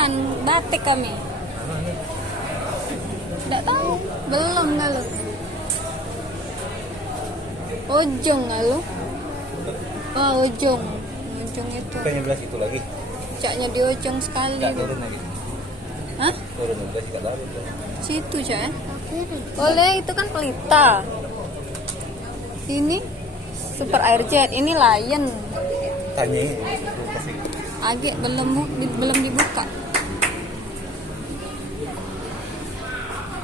bukan batik kami. Tidak tahu, belum lalu. Ojong lalu. Oh, ojong. Ojong itu. Bukannya belas itu lagi. Caknya di ojong sekali. Enggak turun lagi. Hah? Turun belas enggak tahu. Situ, Cak. Oleh itu kan pelita. Ini Super Airjet, ini Lion. Tanya Agak belum dibuka.